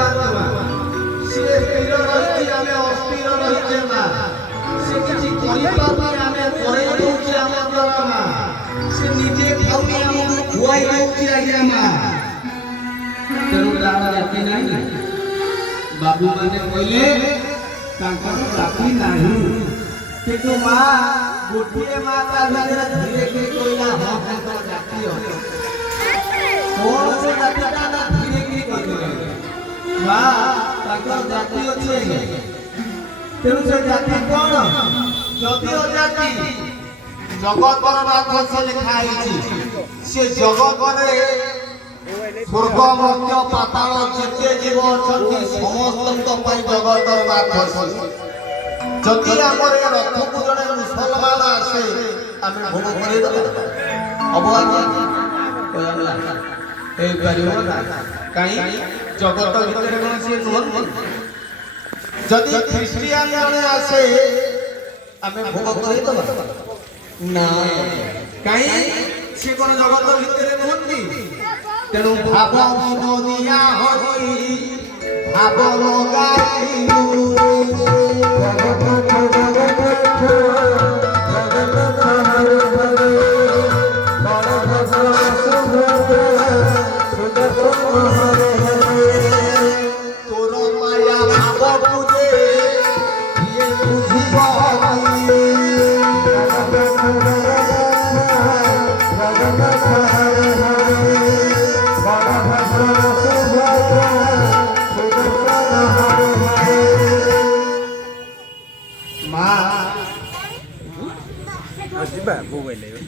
परमात्मा से स्थिर रही आमे अस्थिर रही माँ से किसी परिपालने आमे करे दउछि आमे द्वारा माँ से निजे खाउनी आमे खुआई दउछि आज्ञा माँ तेणु तार जाति नहीं बाबू मैंने कहले तांकर जाति नहीं किंतु माँ गोटे माँ धीरे धीरे कहला हाँ तांकर जाति कौन से जाति का धीरे धीरे कहले माँ तांकर जाति अच्छे तेणु से जाति कौन जदि अजाति जगतर नाथ से लिखा से जगत स्वर्ग मध्य पाताल जेते जीव अछंती समस्त जगतर नाथ जदि आमर ए रथ को जड़े मुसलमान आसे आमे भोग करे अब कहीं जगत भितर कौन सी नुह जदि ख्रिस्टियान जड़े आसे आमे भोग करे ना कहीं से कौन जगत भितर नुहंती तेणु भाव विनोदिया होई भाव लगाइलु तोर माया भाव बुझे ये बुझिबो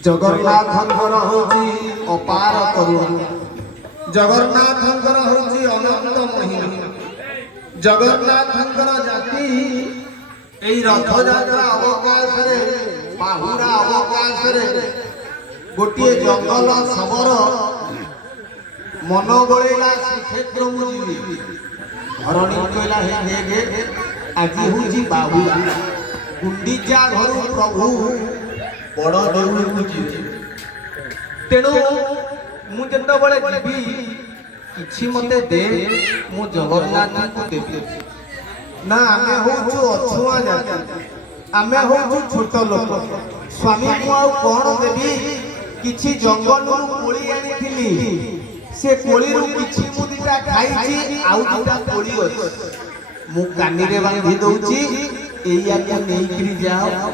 जगन्नाथंकर होची अपार करुणा जगन्नाथंकर होची अनंत महिमा जगन्नाथंकर जाति एई रथ यात्रा अवकाश रे बाहुरा अवकाश रे गोटे जंगल सबर मन गळेला श्रीक्षेत्र मुजिबी हरणी कहला हे गे आजी होची बाहुरा गुंडीचा घर प्रभु बड़ देउल को जीवी तेणु मु जत बड़े जीवी किछि मते दे मु जगन्नाथ को देबी ना आमे होछु अछुआ जाति आमे होछु छोट लोक स्वामी को आ कोन देबी किछि जंगल रु कोली आनिथिली से कोली रु किछि मु दिटा खाइछि आउ दिटा कोली अछि मु कानी रे बांधी दउछि एई आज्ञा नेई करी जाओ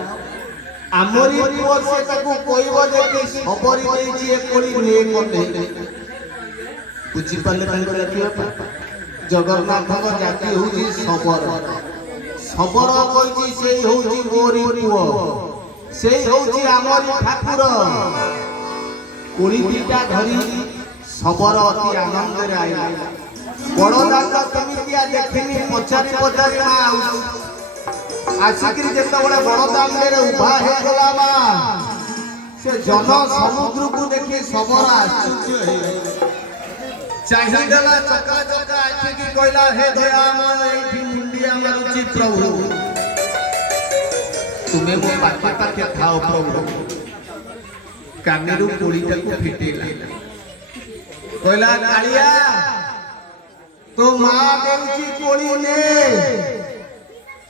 आमरी पुओ से ताकू कहबो जे कि सबरी देछि एक कोली ने कोते बुझी पाले तांकर जाति जगन्नाथ को जाति होची सबर सबर कहछि सेई होची मोरी पुओ सेई होची आमरी ठाकुर कोली दिटा धरी सबर अति आनंद रे आइला बड़ दाता केमितिया देखिनी पचारी पचारी मा आउ आसिकरी जेता बड़े बड़ दामले रे उभा हे गला मा से जन समुद्र को देखि सबर आश्चर्य हे चाहि देला चका चका आखि की कहला हे दयामय एठी मुंडिया मारुची प्रभु तुमे मो पाखे पाखे खाओ प्रभु कानेरु कोड़ीटा को फिटेला कहला कालिया तो मां देउची कोड़ी ने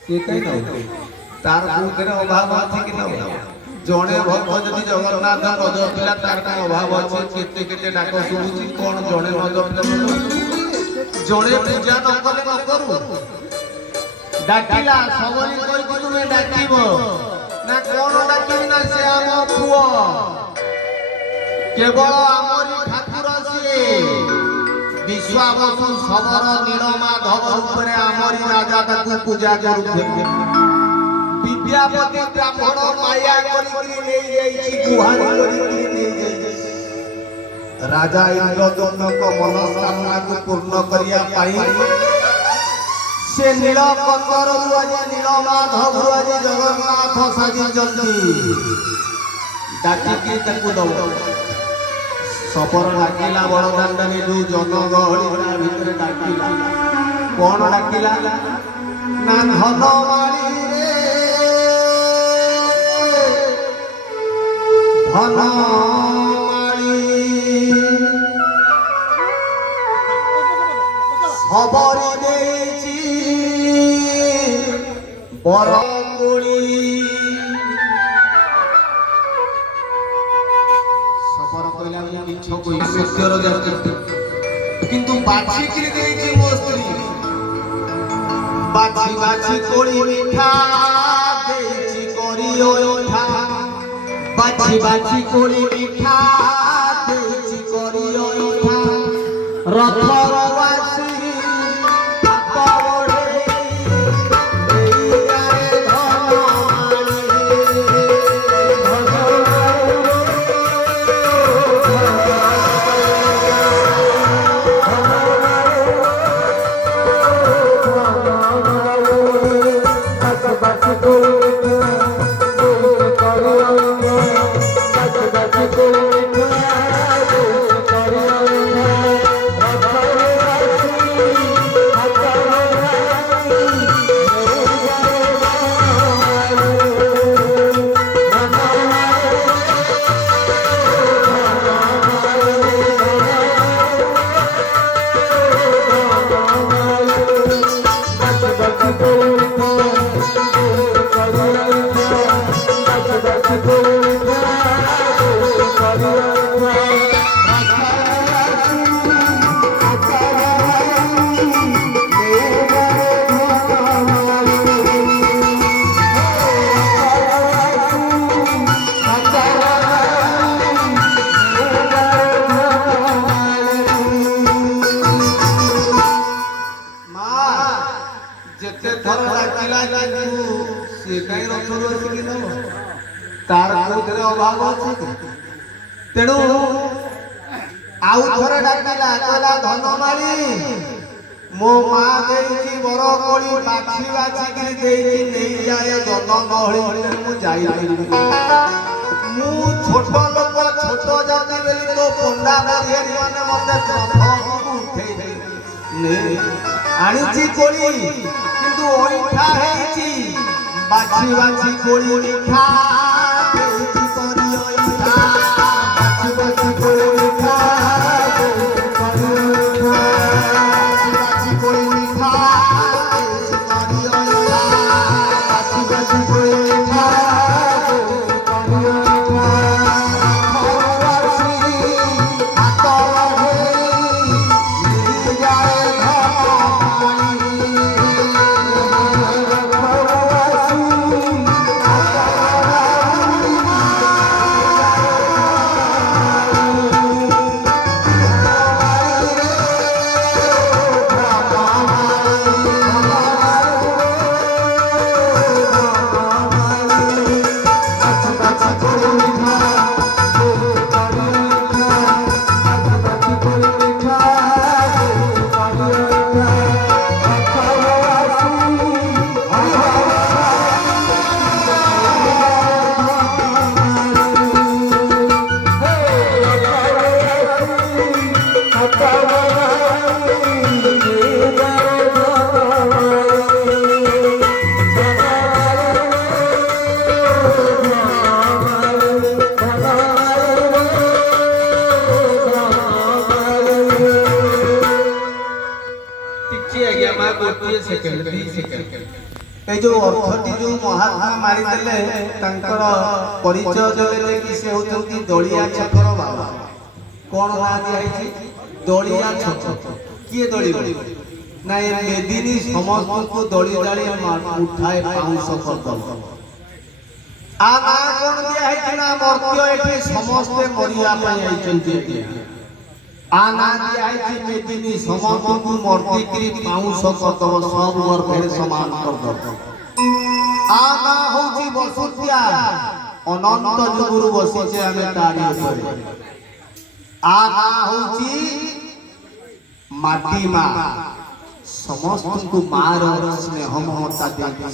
से कहीं न तार बुद्धर अभाव अछि कि न जणे भक्त जदि जगन्नाथ नज पिला तार का अभाव अछि केते केते डाक सुनुची कोन जणे नज पिला जणे पूजा न कले न करू डाकिला सबरी कहि कि तुमे डाकिबो ना कोन डाकिबि ना से आम पुओ केवल आमरी ठाकुर से विश्वावसु सबर नीलमाधव रूपरे आमरी राजा ताकू पूजा करू विद्यापति ब्राह्मण माया करी ले जाई गुहारी करी ले जाई राजा इंद्रदम्न को मनोकामना को पूर्ण करिया पाई से नीलकंदर आज नीलमाधव आज जगन्नाथ साजी जल्दी डाकी ताकू दो सबर डाकिला बड़दाण्ड में जो जनगहली भितर डाकिला कौन डाकिला ना धनमाली रे धनमाली খবরি দেইছি বরগুড়ি সফর কইলা আমি মিছ কই সত্যর জাতি কিন্তু বাছি কিনে দেইছি মো স্ত্রী বাছি বাছি করি মিঠা দেইছি করি ওঠা বাছি বাছি করি মিঠা দেইছি করি ওঠা রথর বাসি तार कोथरे अभाव अछि तेणु आउ थरे डाकिला कहला धनमाली मो मां देइची बर कोली बाछी बाछी करी देइची नेई जाए जन गहळी मु जाई मु छोट लोक छोट जाति बेली तो पंडा बरियारी माने मते प्रथम उठे ने आनिची कोली किंतु ओइठा हेची बाछी बाछी कोली मिठा देइची करी ओइठा बाछी बाछी कोली मिठा देइची करी ओइठा बाछी कोली मिठा देइची करी ओइठा बाछी बाछी कोली मिठा देइची करी ओइठा खरवासी हाथ लगे जाए जो अर्थटी जो महात्मा मारी देले तांकर परिचय देले कि से होचंती दलिया छकर बाबा कोन ना दियाई दलिया छक किए दली ना ये मेदिनी समस्त को दली दली उठाए पाउस करदल आ ना कोन दियाई ना मर्त्य एठी समस्त मरिया पई आइचंती आना दियाई मेदिनी समस्त को मर्ती करी पाउस करदल सब वर फेर समान करदल आना होची बसुतिया अनंत जुगुरु बसिचे आमे तारी ऊपर आना होची माटी मा समस्त को मार स्नेह ममता दे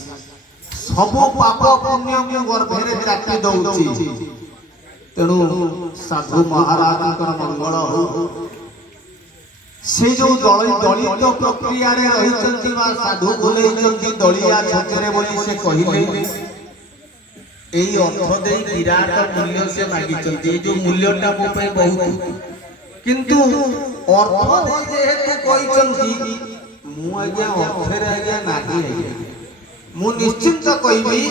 सब पाप पुण्य को गर्भरे चाटी दउची तेणु साधु महाराज मंगल हो से जो दलित प्रक्रिया रे रहिचंती बा साधु बोलेचंती दलिया छकरे बोली से कहिले एई अर्थ दे विराट मूल्य से मागिचंती जो मूल्यटा मो पे बहुत किंतु अर्थ दे जेहेतु कहिचंती ମୁଁ ଆଜ୍ଞା ଅକ୍ଷରେ ଆଜ୍ଞା ନାହିଁ ଆଜ୍ଞା ମୁଁ ନିଶ୍ଚିନ୍ତ କହିବି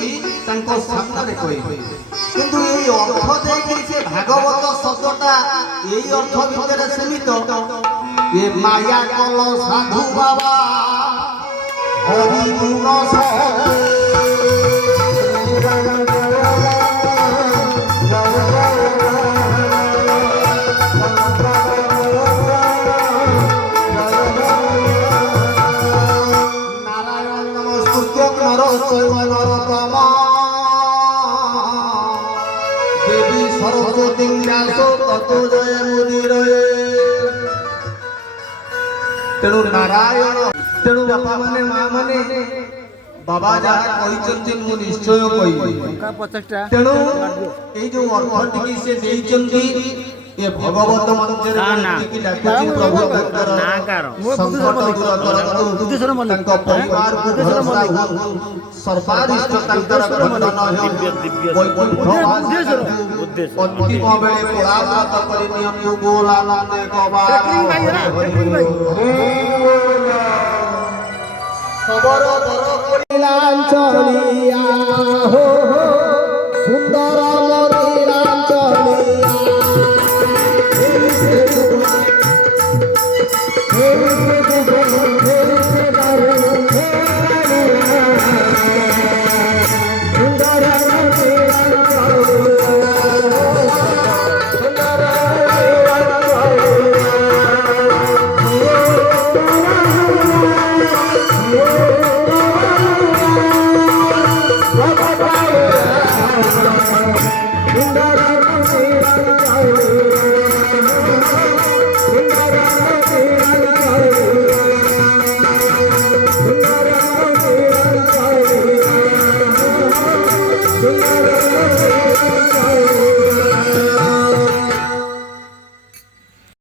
ତାଙ୍କ ସାମ୍ନାରେ କହିବି କିନ୍ତୁ ଏଇ ଅର୍ଥ ଦେଇକି ସେ ଭାଗବତ ଶବ୍ଦଟା ଏଇ ଅର୍ଥ ଭିତରେ ସୀମିତ ଏ ମାୟା କଲ ସାଧୁ ବାବା ହରି ଗୁଣ देवी सरस्वती व्यासो ततो जय मुदिरे तेणु नारायण तेणु बापा माने माँ माने बाबा जहाँ कही मु निश्चय कही तेणु ये जो अर्थ टी से देइचंती ये भगवत मंदिर की डाकुची प्रभु तांकर संकट दूर करतु तांक परिवार को भरोसा हो सर्वारिष्ट तांकर खंडन हो वैकुंठ अंतिम बेले पुराव्रत करि नियम बोला नंदे कबा खबर दर करिलांचलिया हो सुंदर मरिलांचलिया